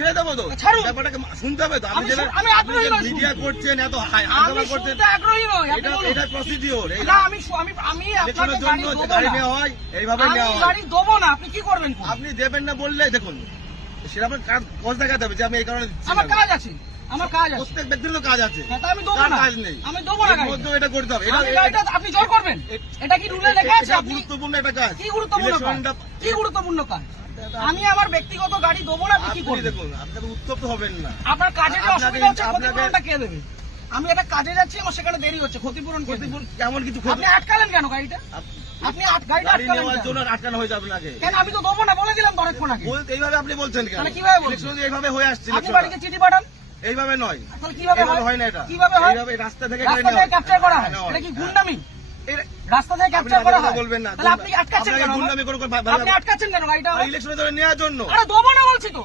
ছেড়ে দেবো তো, ছাড়ুন। ব্যাপারটাকে শুনতে হবে তো। আপনি আমি যেটা আমি আগ্রহী নই মিডিয়া করছেন, এত আমি হাঙ্গামা করছেন, শুনতে আগ্রহী নই। আপনি এটা বলুন। এটা প্রসিডিওর। না আমি আমি আপনাকে ইলেকশনের গাড়ি জন্য দেবো গাড়ি না। নেওয়া হয়, এইভাবে আমি নেওয়া হয়। গাড়ি দেবো না, আপনি কি করবেন? আপনি দেবেন না বললে দেখুন সেটা আপনার কাজ দেখাতে হবে যে আমি এই কারণে দিচ্ছি আমার না। কাজ আছে, আমার কাজ আছে। প্রত্যেক ব্যক্তির তো কাজ আছে, হ্যাঁ, তা আমি দেবো কার না। কাজ নেই? আমি দেবো না এর গাড়িটা। মধ্যেও এটা করতে হবে। আমি গাড়িটা আপনি জোর করবেন? এটা কি রুলে লেখা আছে? এটা আপনি গুরুত্বপূর্ণ একটা কাজ। কি গুরুত্বপূর্ণ কাজ? ইলেকশনটা কি গুরুত্বপূর্ণ কাজ? আমি আমার ব্যক্তিগত গাড়ি দেবো না, আপনি কি আপনি করবেন? দেখুন, আপনি তো উত্তপ্ত হবেন না। আপনার কাজে যে আপনাকে- অসুবিধা হচ্ছে, আপনাকে- ক্ষতিপূরণটা কে দেবে? আমি একটা কাজে যাচ্ছি, আমার সেখানে দেরি হচ্ছে, ক্ষতিপূরণ কে দেবে? ক্ষতিপূরণ কেমন কিছু আপনি আটকালেন কেন গাড়িটা? আপনি গাড়িটা গাড়ি আটকালেন নেওয়ার কেন? জন্য আটকানো হয়েছে আপনাকে। কেন আমি তো দেবো না বলে দিলাম তো অনেকক্ষণ আগে। বলতে এইভাবে আপনি বলছেন কেন? তাহলে কিভাবে বলছেন? ইলেকশন এইভাবে হয়ে আসছে। আপনি ইলেকশনটা। বাড়িতে চিঠি পাঠান। এইভাবে নয়, তাহলে কিভাবে এইভাবে হয়? হয় না এটা। কিভাবে হয়? এইভাবে রাস্তা থেকে গাড়ি রাস্তা নেওয়া থেকে হয়। ক্যাপচার করা হয়। নেওয়া এটা কি হ্যাঁ। গুন্ডামি? এটা- রাস্তা থেকে আপনি ক্যাপচার আগে করা কথা হয়। বলবেন না। তাহলে আপনি আটকাচ্ছেন আপনাকে কেন? গুন্ডামি করে আপনি আটকাচ্ছেন কেন গাড়িটা? ইলেকশনে ধরে নেওয়ার জন্য। আরে দেবো না বলছি তো।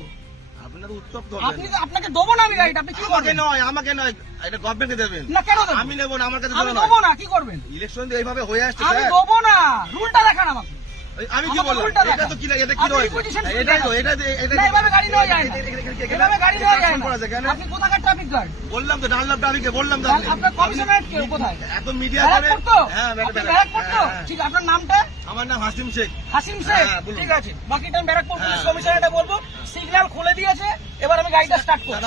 আপনার তো উত্তপ্ত আপনি হবেন। তো আপনাকে দেবো না আমি গাড়িটা, আপনি কি আমাকে করবেন? নয়, আমাকে নয়, এটা গভর্নমেন্টকে দেবেন। না কেন দেবো? আমি নেবো না, আমার কাছে আমি দেবো দেবো না। না, কি করবেন? ইলেকশন এইভাবে হয়ে আসছে আমি স্যার। দেবো না, রুলটা দেখান আমাকে। আমি কি আমাকে বললাম? উল্টা এটা দেখান। তো কি এটা কি আপনি রয়েছে? position এটাই তো, দেখান। এটা না, এভাবে গাড়ি নেওয়া যায় না। এভাবে গাড়ি নেওয়া যায় না। আছে কেন? আপনি কোথাকার ট্রাফিক গার্ড? বললাম তো, ডানলাম ট্রাফিকে বললাম তো আপনি। আপনার কমিশনারেট কে কোথায়? এত মিডিয়া করে। ব্যারাকপুর তো? হ্যাঁ, আপনি ব্যারাকপুর। ব্যারাকপুর তো? হ্যাঁ, ঠিক, আপনার নামটা? আমার নাম হাসিম শেখ। হাসিম শেখ? হ্যাঁ, বলুন। ঠিক আছে, বাকিটা আমি ব্যারাকপুর পুলিশ হ্যাঁ। কমিশনারেটে বলবো। সিগন্যাল খুলে দিয়েছে, এবার আমি গাড়িটা স্টার্ট করব।